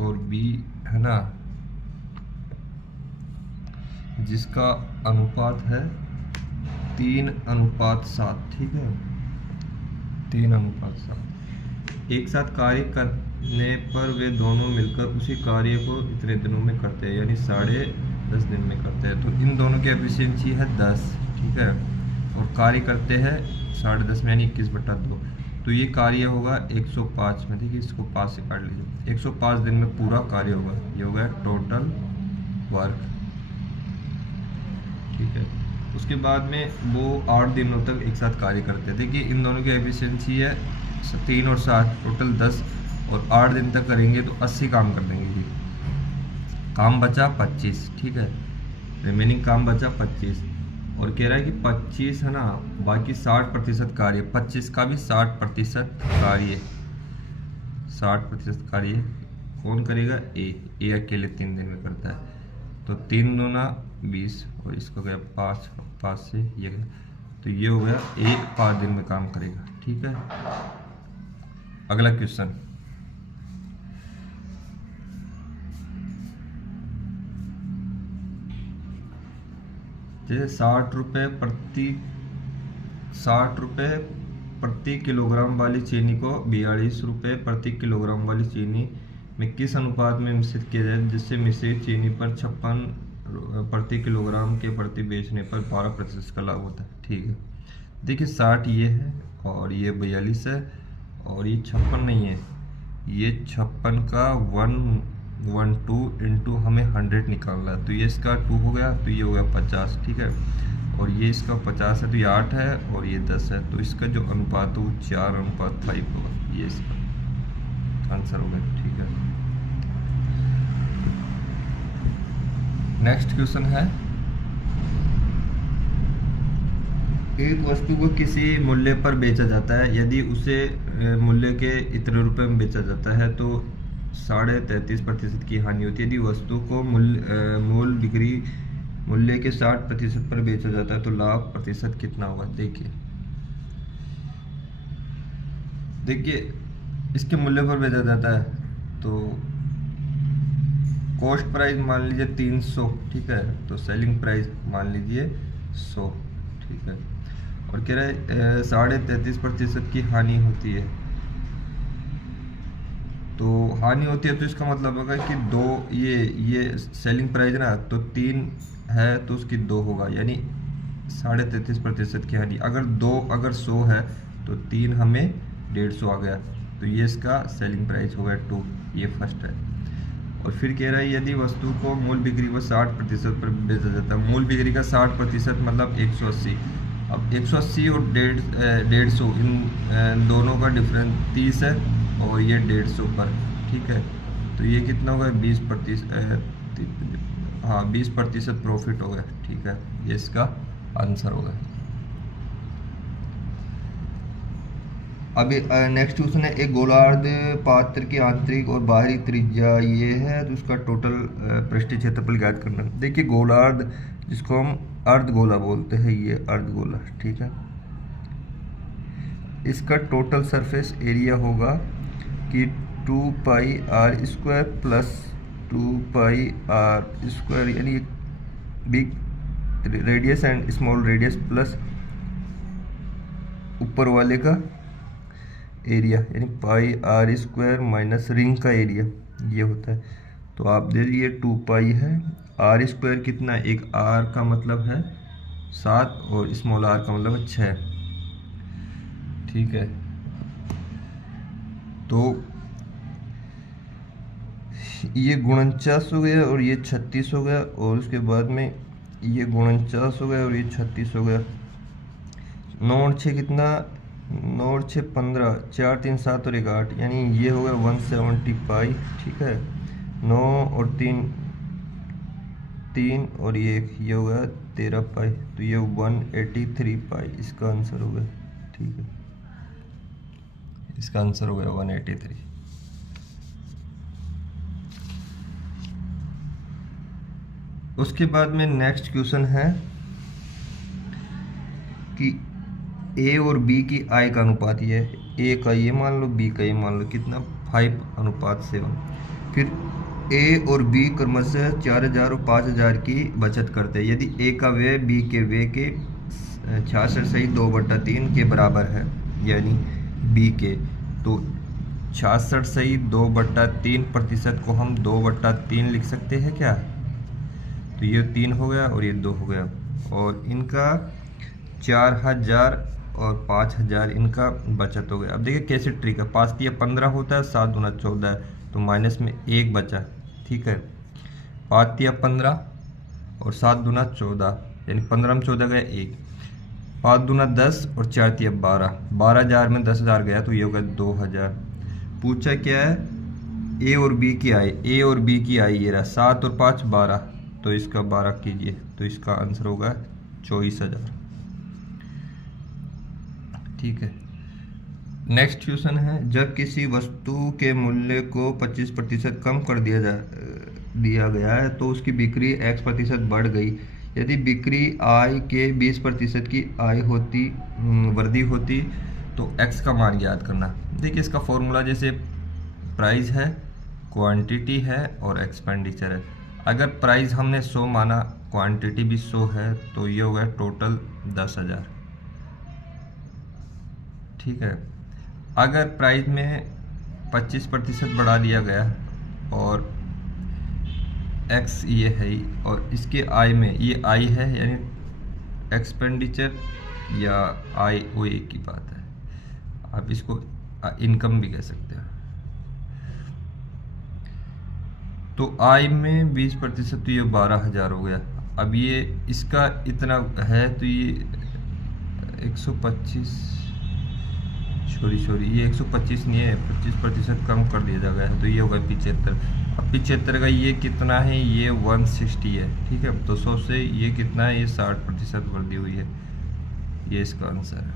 और बी है ना, जिसका अनुपात है 3:7, ठीक है, 3:7। एक साथ कार्य करने पर वे दोनों मिलकर उसी कार्य को इतने दिनों में करते हैं, यानी 10.5 दिन में करते हैं। तो इन दोनों की एफिशिएंसी है 10, ठीक है, और कार्य करते हैं 10.5 में, यानी 21/2। तो ये कार्य होगा 105 में, देखिए इसको 5 से काट लीजिए, 105 दिन में पूरा कार्य होगा। ये होगा टोटल वर्क, ठीक है। उसके बाद में वो 8 दिनों तक एक साथ कार्य करते हैं। देखिए इन दोनों की एफिशिएंसी है 3 और 7, टोटल 10, और 8 दिन तक करेंगे तो 80 काम कर देंगे जी। काम बचा 25, ठीक है, रिमेनिंग काम बचा 25, और कह रहा है कि 25 है ना, बाकी 60% कार्य, 25 का भी 60% कार्य, 60% कार्य कौन करेगा? ए अकेले 3 दिन में करता है। तो 3 दूना 20, और इसको गया 5, 5 से ये गया, तो ये हो गया 5 दिन में काम करेगा, ठीक है। अगला क्वेश्चन, जैसे 60 रुपये प्रति किलोग्राम वाली चीनी को 42 रुपये प्रति किलोग्राम वाली चीनी में किस अनुपात में मिश्रित किया जाए जिससे मिश्रित चीनी पर 56 प्रति किलोग्राम के प्रति बेचने पर 12% का लाभ होता है, ठीक है। देखिए 60 ये है और ये 42 है, और ये 56 नहीं है, ये 56 का 112 इंटू हमें 100 निकालना है, तो ये इसका 2 हो गया, तो ये हो गया 50, ठीक है, और ये इसका 50 है, तो ये 8 है, और ये 10 है, तो इसका जो अनुपात है वो 4:5 होगा, ये इसका आंसर होगा, ठीक है। नेक्स्ट क्वेश्चन है, एक वस्तु को किसी मूल्य पर बेचा जाता है, यदि उसे मूल्य के इतने रुपए में बेचा जाता है तो 33.5% की हानि होती है। यदि वस्तु को मूल बिक्री मूल्य के 60% पर बेचा जाता है तो लाभ प्रतिशत कितना होगा? देखिए इसके मूल्य पर बेचा जाता है तो कॉस्ट प्राइस मान लीजिए 300, ठीक है, तो सेलिंग प्राइस मान लीजिए 100, ठीक है, और कह रहा है 33.5% की हानि होती है। तो हानि होती है तो इसका मतलब होगा कि ये सेलिंग प्राइस ना, तो 3 है तो उसकी 2 होगा, यानी 33.5% की हानि। अगर 100 है तो 3 हमें 150 आ गया, तो ये इसका सेलिंग प्राइस हो गया 2, ये फर्स्ट है। और फिर कह रहा है यदि वस्तु को मूल बिक्री को 60% पर बेचा जाता है, मूल बिक्री का 60% मतलब 180। अब 180 और 150 इन दोनों का डिफरेंस 30 है, और ये 150 पर, ठीक है, तो ये कितना होगा? 20%, हाँ 20% प्रॉफिट होगा, ठीक है, ये इसका आंसर होगा। अभी नेक्स्ट क्वेश्चन है, एक गोलार्ध पात्र की आंतरिक और बाहरी त्रिज्या ये है, तो उसका टोटल पृष्ठीय क्षेत्रफल ज्ञात करना। देखिए गोलार्ध जिसको हम अर्धगोला बोलते हैं, ये अर्धगोला, ठीक है, इसका टोटल सरफेस एरिया होगा कि 2πr² प्लस 2πr², यानी big radius and small radius plus ऊपर वाले का एरिया, यानी πr² माइनस रिंग का एरिया ये होता है। तो आप दे दीजिए 2π है, r² कितना, एक r का मतलब है 7 और स्मॉल r का मतलब है 6, ठीक है। तो ये 49 हो गया और ये 36 हो गया, और उसके बाद में ये 49 हो गया और ये 36 हो गया। 9 और 6 कितना, 9 और 6 15, 4 3 7 और 1 8, यानी ये हो गया 170 पाई, ठीक है। 9 और 3 3 और ये 1, ये हो गया 13 पाई, तो ये 183 पाई इसका आंसर हो गया, ठीक है, इसका आंसर हो गया 183। उसके बाद में नेक्स्ट क्वेश्चन है कि ए और बी की आय का अनुपात, ये ए का ये मान लो, बी का ये मान लो, कितना 5:7। फिर ए और बी क्रमशः 4,000 और 5,000 की बचत करते हैं। यदि ए का व्यय बी के व्यय के 66.2/3 के बराबर है, यानी बी के, तो 66.2/3% को हम 2/3 लिख सकते हैं क्या? तो ये 3 हो गया और ये 2 हो गया, और इनका 4,000 और 5,000 इनका बचत हो गया। अब देखिए कैसे ट्रिक है, 5 या 15 होता है, 7 दूना 14 है, तो माइनस में 1 बचा। ठीक है, 5 या 15 और 7 दूना 14, यानी 15 में 14 गया 1, 5 दूना 10 और 4 या 12, 12,000 में 10,000 गया, तो ये होगा 2,000। पूछा क्या है? ए और बी की आई। ए और बी की आई ये रहा 7 और 5 12, तो इसका 12 कीजिए, तो इसका आंसर होगा 24,000। ठीक है, नेक्स्ट क्वेश्चन है, जब किसी वस्तु के मूल्य को 25% कम कर दिया गया है तो उसकी बिक्री x% बढ़ गई। यदि बिक्री आय के 20% की आय वृद्धि होती तो x का मान ज्ञात करना। देखिए इसका फॉर्मूला जैसे प्राइस है, क्वांटिटी है और एक्सपेंडिचर है। अगर प्राइस हमने 100 माना, क्वांटिटी भी 100 है, तो ये होगा टोटल 10,000। ठीक है, अगर प्राइस में 25% बढ़ा दिया गया और x ये है, और इसके आय में ये आय है, यानी एक्सपेंडिचर या आय वो एक ही बात है, आप इसको इनकम भी कह सकते हैं। तो आय में 20%, तो ये 12,000 हो गया। अब ये इसका इतना है, तो ये 125 ये 125 नहीं है, 25% कम कर दिया जाएगा, तो ये होगा 75। अब 75 का ये कितना है? ये 160 है। ठीक है, तो 100 से ये कितना है? ये 60% वृद्धि हुई है। ये इसका आंसर है।